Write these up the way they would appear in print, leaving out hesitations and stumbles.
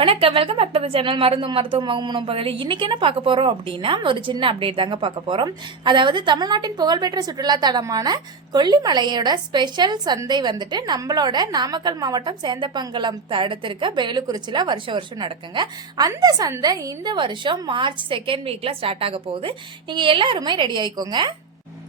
வணக்கம், welcome back to the channel மருந்தும் மருத்துவம் மூணும் பகுதி. இன்னைக்கு என்ன பார்க்க போறோம் அப்படின்னா, ஒரு சின்ன அப்டேட் தாங்க பார்க்க போறோம். அதாவது தமிழ்நாட்டின் புகழ்பெற்ற சுற்றுலா தலமான கொல்லிமலையோட ஸ்பெஷல் சந்தை வந்துட்டு நம்மளோட நாமக்கல் மாவட்டம் சேந்தமங்கலம் அடுத்திருக்க வேலுக்குறிச்சியில வருஷம் நடக்குங்க. அந்த சந்தை இந்த வருஷம் மார்ச் 2nd வீக்ல ஸ்டார்ட் ஆக போகுது. நீங்க எல்லாருமே ரெடி ஆயிக்கோங்க.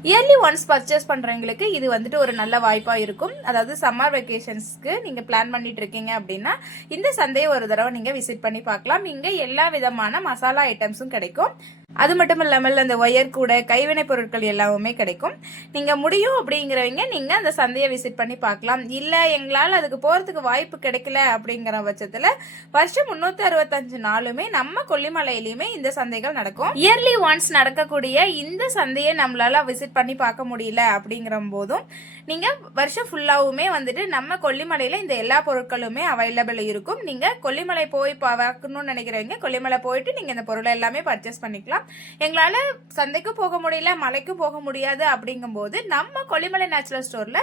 இயர்லி ஒன்ஸ் பர்ச்சேஸ் பண்றவங்களுக்கு இது வந்துட்டு ஒரு நல்ல வாய்ப்பா இருக்கும். அதாவது சம்மர் வெக்கேஷன்ஸ்க்கு நீங்க பிளான் பண்ணிட்டு இருக்கீங்க அப்படின்னா இந்த சந்தையை ஒரு தடவை நீங்க விசிட் பண்ணி பார்க்கலாம். இங்க எல்லா விதமான மசாலா ஐட்டம்ஸும் கிடைக்கும். அது மட்டும் இல்லாமல் அந்த ஒயர் கூட கைவினை பொருட்கள் எல்லாமே கிடைக்கும். நீங்க முடியும் அப்படிங்கிறவங்க நீங்க அந்த சந்தையை விசிட் பண்ணி பார்க்கலாம். இல்ல எங்களால் அதுக்கு போறதுக்கு வாய்ப்பு கிடைக்கல அப்படிங்கிற பட்சத்துல வருஷம் 365 நாளுமே நம்ம கொல்லிமலையிலுமே இந்த சந்தைகள் நடக்கும். இயர்லி ஒன்ஸ் நடக்கக்கூடிய இந்த சந்தையை நம்மளால விசிட் பண்ணி பார்க்க முடியல அப்படிங்கிற போதும் நீங்க வருஷம் ஃபுல்லாவுமே வந்துட்டு நம்ம கொல்லிமலையில இந்த எல்லா பொருட்களுமே அவைலபிள் இருக்கும். நீங்க கொல்லிமலை போய் பார்க்கணும்னு நினைக்கிறவங்க கொல்லிமலை போயிட்டு நீங்க இந்த பொருளை எல்லாமே பர்ச்சேஸ் பண்ணிக்கலாம். எங்களால சந்தைக்கும் போக முடியல, மலைக்கும் போக முடியாது அப்படிங்கும் போது நம்ம கொல்லிமலை நேச்சுரல் ஸ்டோர்ல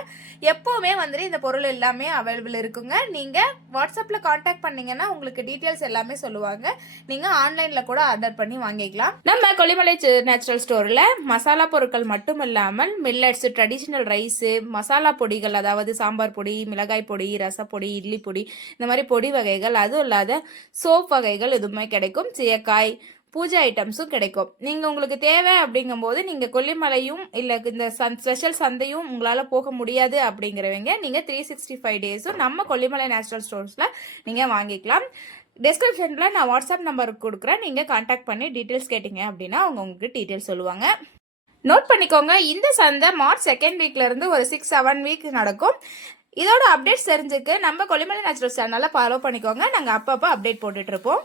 எப்பவுமே வந்துட்டு இந்த பொருள் எல்லாமே அவைலபிள் இருக்குங்க. நீங்க வாட்ஸ்அப்ல கான்டாக்ட் பண்ணீங்கன்னா உங்களுக்கு டீடைல்ஸ் எல்லாமே சொல்லுவாங்க. நீங்க ஆன்லைன்ல கூட ஆர்டர் பண்ணி வாங்கிக்கலாம். நம்ம கொல்லிமலை நேச்சுரல் ஸ்டோர்ல மசாலா பொருட்கள் மட்டும் இல்லாமல் மில்லட்ஸ், ட்ரெடிஷனல் ரைஸ், மசாலா பொடிகள், அதாவது சாம்பார் பொடி, மிளகாய் பொடி, ரசப்பொடி, இட்லி பொடி, இந்த மாதிரி பொடி வகைகள், அதுவும் இல்லாத சோப் வகைகள் எதுவுமே கிடைக்கும். சீயக்காய், பூஜை ஐட்டம்ஸும் கிடைக்கும். நீங்க உங்களுக்கு தேவை அப்படிங்கும் போது நீங்க கொல்லிமலையும் இல்ல இந்த ஸ்பெஷல் சந்தையும் உங்களால போக முடியாது அப்படிங்கிறவங்க நீங்க 365 டேஸும் நம்ம கொல்லிமலை நேச்சுரல் ஸ்டோர்ஸ்ல நீங்க வாங்கிக்கலாம். டிஸ்கிரிப்ஷன்ல நான் வாட்ஸ்அப் நம்பர் கொடுக்குறேன். நீங்க கான்டாக்ட் பண்ணி டீட்டெயில்ஸ் கேட்டீங்க அப்படின்னா அவங்க உங்களுக்கு டீட்டெயில்ஸ் சொல்லுவாங்க. நோட் பண்ணிக்கோங்க, இந்த சந்தை மார்ச் 2nd வீக்ல இருந்து ஒரு 6-7 வீக் நடக்கும். இதோட அப்டேட்ஸ் தெரிஞ்சுக்க நம்ம கொல்லிமலை நேச்சுரல் சேனலை ஃபாலோ பண்ணிக்கோங்க. நாங்கள் அப்பப்போ அப்டேட் போட்டுட்டு இருப்போம்.